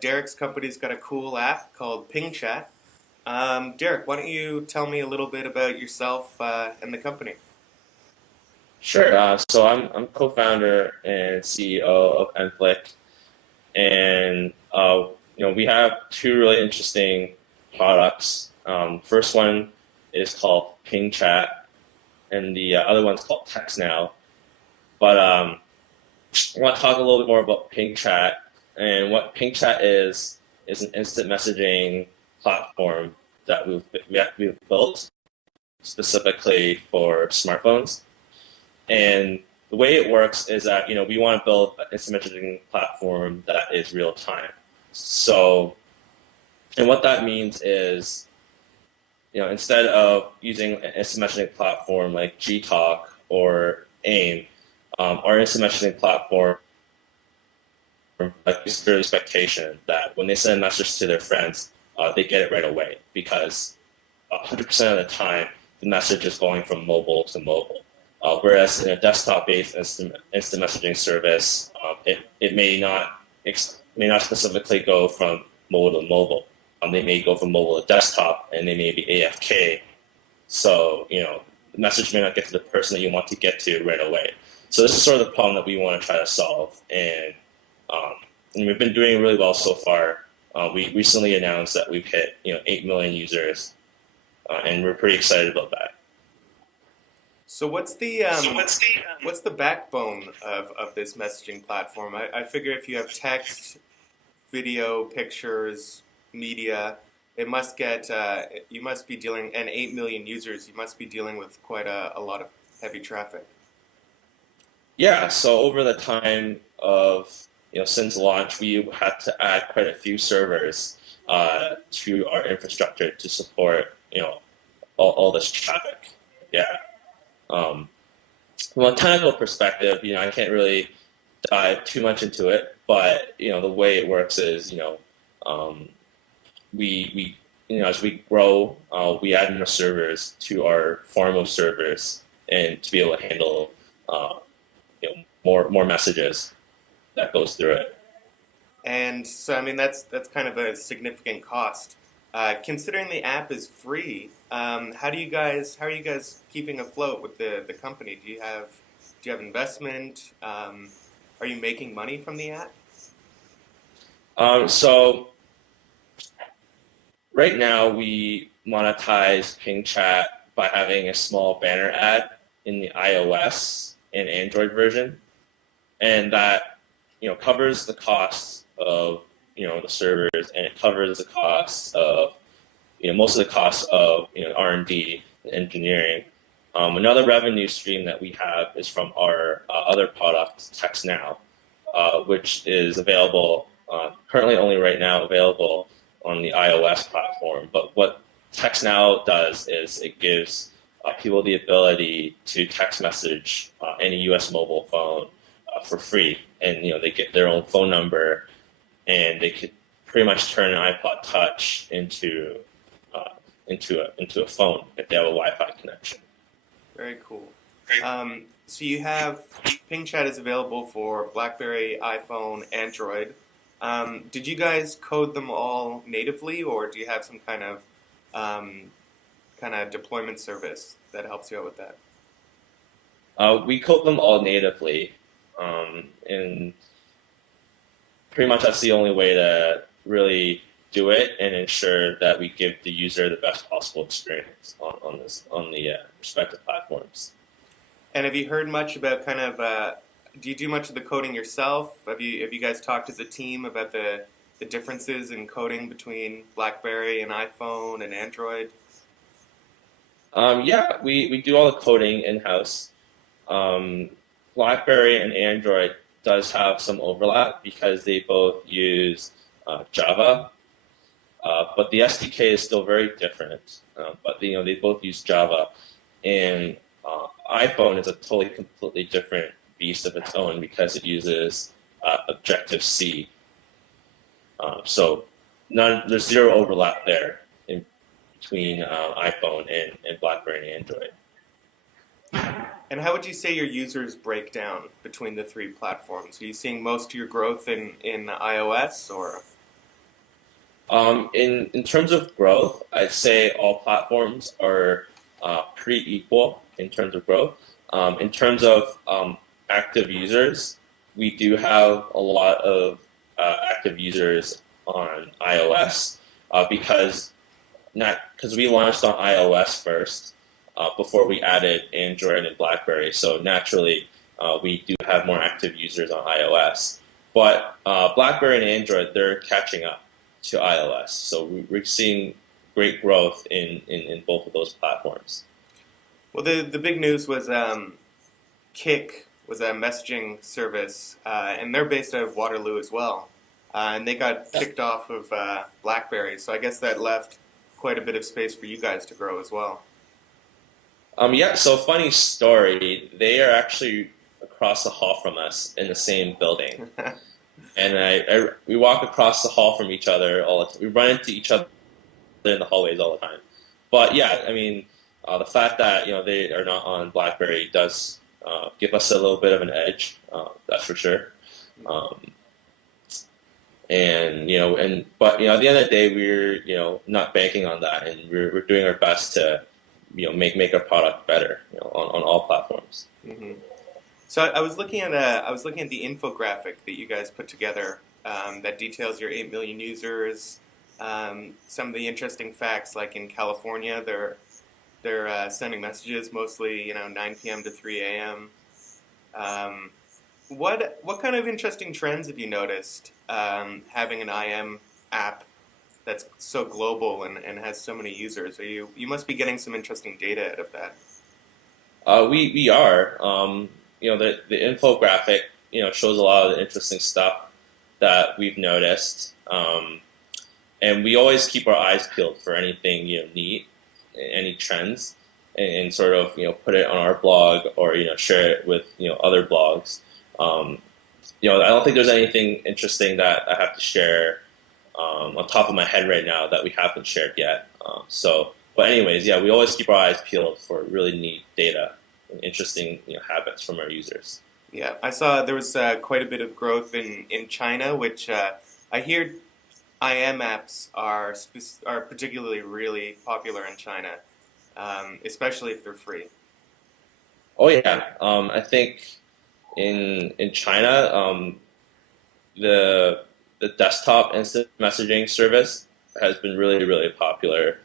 Derek's company's got a cool app called PingChat. Derek, why don't you tell me a little bit about yourself and the company? Sure. So I'm co-founder and CEO of Enflick, and we have two really interesting products. First one is called PingChat, and the other one's called Text Now. But I want to talk a little bit more about PingChat, and what PingChat is an instant messaging platform that we've built specifically for smartphones. And the way it works is that we want to build an instant messaging platform that is real time. So, and what that means is, instead of using an instant messaging platform like Gtalk or AIM, our instant messaging platform like is their expectation that when they send a message to their friends, they get it right away because 100% of the time the message is going from mobile to mobile. Whereas in a desktop-based instant messaging service, it may not specifically go from mobile to mobile. They may go from mobile to desktop, and they may be AFK. So the message may not get to the person that you want to get to right away. So this is sort of the problem that we want to try to solve, and we've been doing really well so far. We recently announced that we've hit 8 million users, and we're pretty excited about that. So what's the backbone of this messaging platform? I figure if you have text, video, pictures, media, it must get you must be dealing and 8 million users. You must be dealing with quite a lot of heavy traffic. Yeah, so over the time of, since launch, we had to add quite a few servers to our infrastructure to support, all this traffic. Yeah. Um, from a technical perspective, I can't really dive too much into it, but, the way it works is, um, we as we grow, we add more servers to our farm of servers and to be able to handle, uh, more messages that goes through it. And so, I mean, that's kind of a significant cost. Considering the app is free, how are you guys keeping afloat with the company? Do you have investment? Are you making money from the app? So right now we monetize PingChat by having a small banner ad in the iOS and Android version, and that covers the costs of the servers, and it covers the costs of most of the costs of R&D and engineering. Another revenue stream that we have is from our other product, Text Now, which is available currently only right now available on the iOS platform. But what Text Now does is it gives people the ability to text message any U.S. mobile phone for free, and they get their own phone number, and they could pretty much turn an iPod Touch uh, into a phone if they have a Wi-Fi connection. Very cool. So you have PingChat is available for BlackBerry, iPhone, Android. Did you guys code them all natively, or do you have some um, kind of deployment service that helps you out with that? We code them all natively, and pretty much that's the only way to really do it and ensure that we give the user the best possible experience on the respective platforms. And have you heard much about do you do much of the coding yourself? Have you guys talked as a team about the differences in coding between BlackBerry and iPhone and Android? Yeah, we do all the coding in-house. Um, BlackBerry and Android does have some overlap because they both use Java, but the SDK is still very different. But they both use Java, and iPhone is a totally completely different beast of its own because it uses Objective C. So there's zero overlap there in between iPhone and BlackBerry and Android. And how would you say your users break down between the three platforms? Are you seeing most of your growth in iOS or? In terms of growth, I'd say all platforms are pretty equal in terms of growth. In terms of active users, we do have a lot of active users on iOS because not because we launched on iOS first before we added Android and BlackBerry. So naturally, we do have more active users on iOS. But BlackBerry and Android, they're catching up to iOS. So we're seeing great growth in both of those platforms. Well, the big news was Kik was a messaging service, and they're based out of Waterloo as well. And they got kicked off of BlackBerry, so I guess that left quite a bit of space for you guys to grow as well. Yeah, so funny story. They are actually across the hall from us in the same building. And we walk across the hall from each other all the time. We run into each other in the hallways all the time. But yeah, I mean, the fact that they are not on BlackBerry does give us a little bit of an edge. That's for sure. Um, but at the end of the day, we're not banking on that, and we're doing our best to make our product better on all platforms. Hmm. So I was looking at the infographic that you guys put together that details your 8 million users. Some of the interesting facts, like in California, they're sending messages mostly 9 p.m. to 3 a.m. What kind of interesting trends have you noticed having an IM app that's so global and has so many users? You must be getting some interesting data out of that. We are. The infographic shows a lot of the interesting stuff that we've noticed, and we always keep our eyes peeled for anything neat, any trends, and sort of put it on our blog or share it with other blogs. I don't think there's anything interesting that I have to share on top of my head right now that we haven't shared yet. But anyways, yeah, we always keep our eyes peeled for really neat data and interesting habits from our users. Yeah, I saw there was quite a bit of growth in China, which I hear IM apps are particularly really popular in China, especially if they're free. Oh yeah, I think in China, the desktop instant messaging service has been really popular,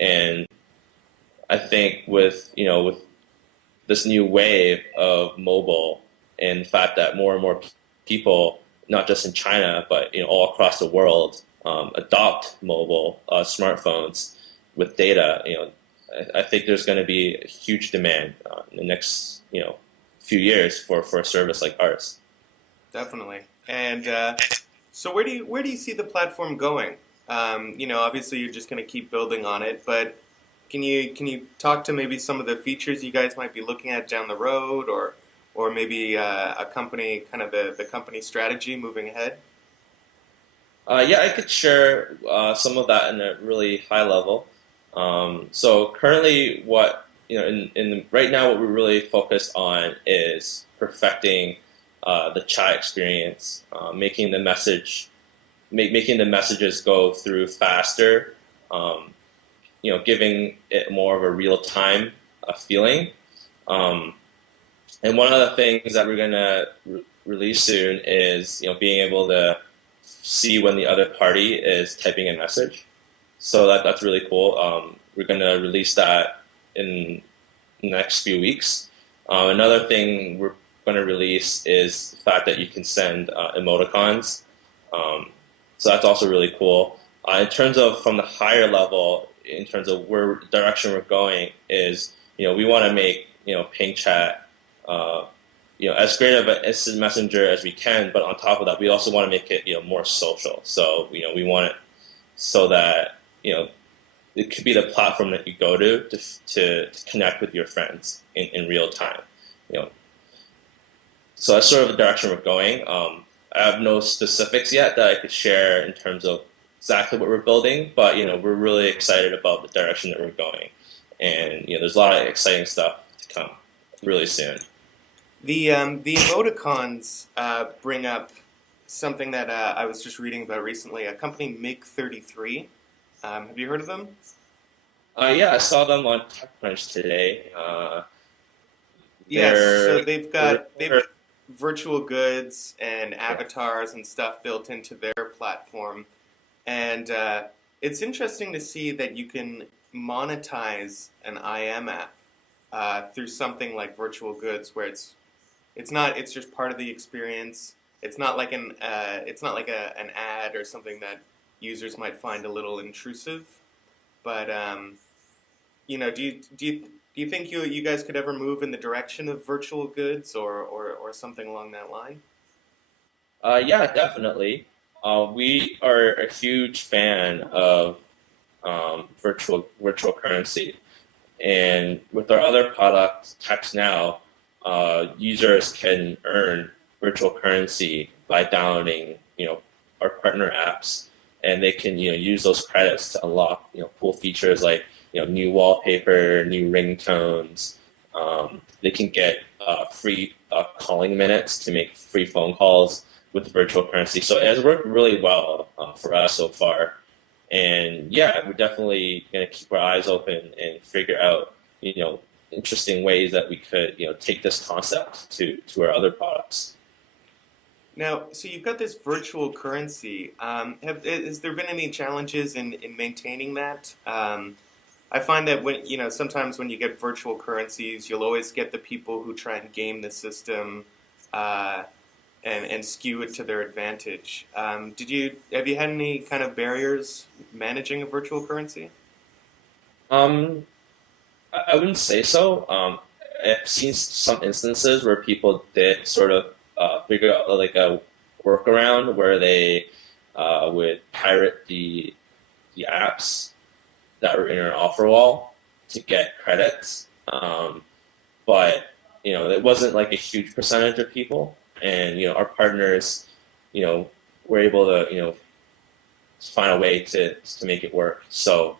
and I think with this new wave of mobile and the fact that more and more people, not just in China but all across the world, adopt mobile smartphones with data, I think there's going to be a huge demand in the next few years for a service like ours. Definitely. And so where do you see the platform going? Obviously you're just going to keep building on it, but can you talk to maybe some of the features you guys might be looking at down the road, or maybe a company kind of the company strategy moving ahead? Yeah, I could share some of that in a really high level. So currently, what right now, what we're really focused on is perfecting the chat experience, making making the messages go through faster, um, giving it more of a real time feeling. Um, and one of the things that we're gonna release soon is being able to see when the other party is typing a message. So that's really cool. We're gonna release that in the next few weeks. Another thing we're gonna release is the fact that you can send emoticons. Um, so that's also really cool. In terms of from the higher level, in terms of where direction we're going, is we want to make PingChat as great of an instant messenger as we can, but on top of that, we also want to make it more social. So we want it so that it could be the platform that you go to connect with your friends in real time. You know, so that's sort of the direction we're going. I have no specifics yet that I could share in terms of exactly what we're building, but we're really excited about the direction that we're going, and there's a lot of exciting stuff to come really soon. The emoticons bring up something that I was just reading about recently. A company, MiG-33. Have you heard of them? Yeah, I saw them on TechCrunch today. Yes. So They're they've they're got virtual goods and avatars and stuff built into their platform, and it's interesting to see that you can monetize an IM app through something like virtual goods, where it's just part of the experience. It's not like an ad or something that users might find a little intrusive. But do you think you guys could ever move in the direction of virtual goods or something along that line? yeah, definitely. We are a huge fan of virtual currency. And with our other product, Text Now, users can earn virtual currency by downloading, our partner apps, and they can, use those credits to unlock, cool features like, new wallpaper, new ringtones. They can get free calling minutes to make free phone calls with virtual currency. So it has worked really well for us so far. And yeah, we're definitely going to keep our eyes open and figure out, interesting ways that we could, take this concept to our other products. Now, so you've got this virtual currency. Has there been any challenges in maintaining that? I find that sometimes when you get virtual currencies, you'll always get the people who try and game the system uh, and skew it to their advantage. Have you had any kind of barriers managing a virtual currency? Um, I wouldn't say so. I've seen some instances where people did sort of figure out like a workaround where they would pirate the apps that were in our offer wall to get credits. But it wasn't like a huge percentage of people, and our partners, you know, were able to find a way to make it work. So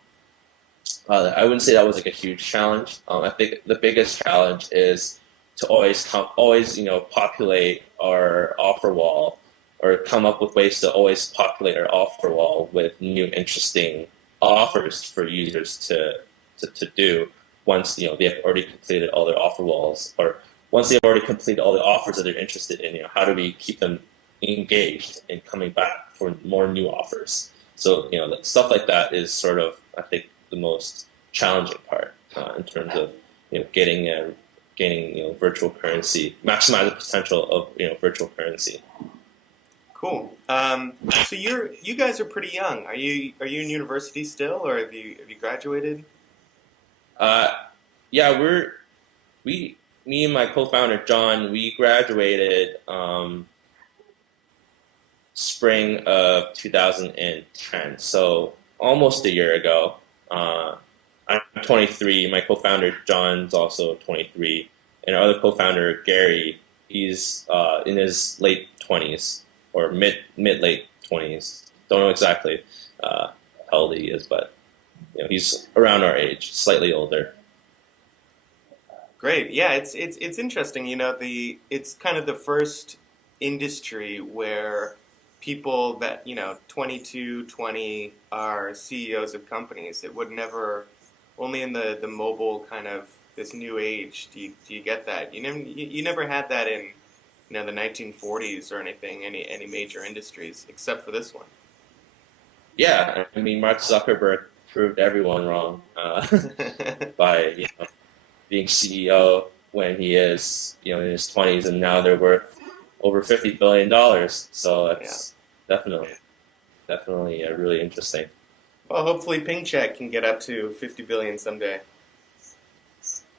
I wouldn't say that was like a huge challenge. I think the biggest challenge is to always populate our offer wall, or come up with ways to always populate our offer wall with new interesting offers for users to do once they have already completed all their offer walls, or once they've already completed all the offers that they're interested in. How do we keep them engaged and coming back for more new offers? So stuff like that is sort of, I think, the most challenging part in terms of getting gaining virtual currency, maximize the potential of virtual currency. Cool. So you guys are pretty young. Are you in university still, or have you graduated? Uh, yeah, we me and my co-founder John, we graduated spring of 2010, so almost a year ago. I'm 23. My co-founder John's also 23, and our other co-founder Gary, he's in his late 20s or mid late 20s. Don't know exactly how old he is, but he's around our age, slightly older. Great. Yeah, it's interesting. It's kind of the first industry where people that 22, 20 are CEOs of companies. It would never only in the mobile kind of this new age do you get that. You never had that in the 1940s or anything, any major industries except for this one. Yeah, I mean, Mark Zuckerberg proved everyone wrong by being CEO when he is in his 20s, and now they're worth over $50 billion. So Yeah. it's definitely definitely really interesting. Well, hopefully PingChat can get up to 50 billion someday.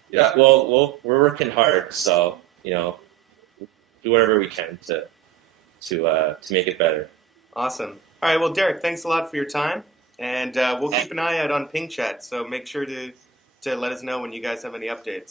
Yeah, well, we're working hard, so do whatever we can to make it better. Awesome. All right. Well, Derek, thanks a lot for your time, and we'll keep an eye out on PingChat. So make sure to let us know when you guys have any updates.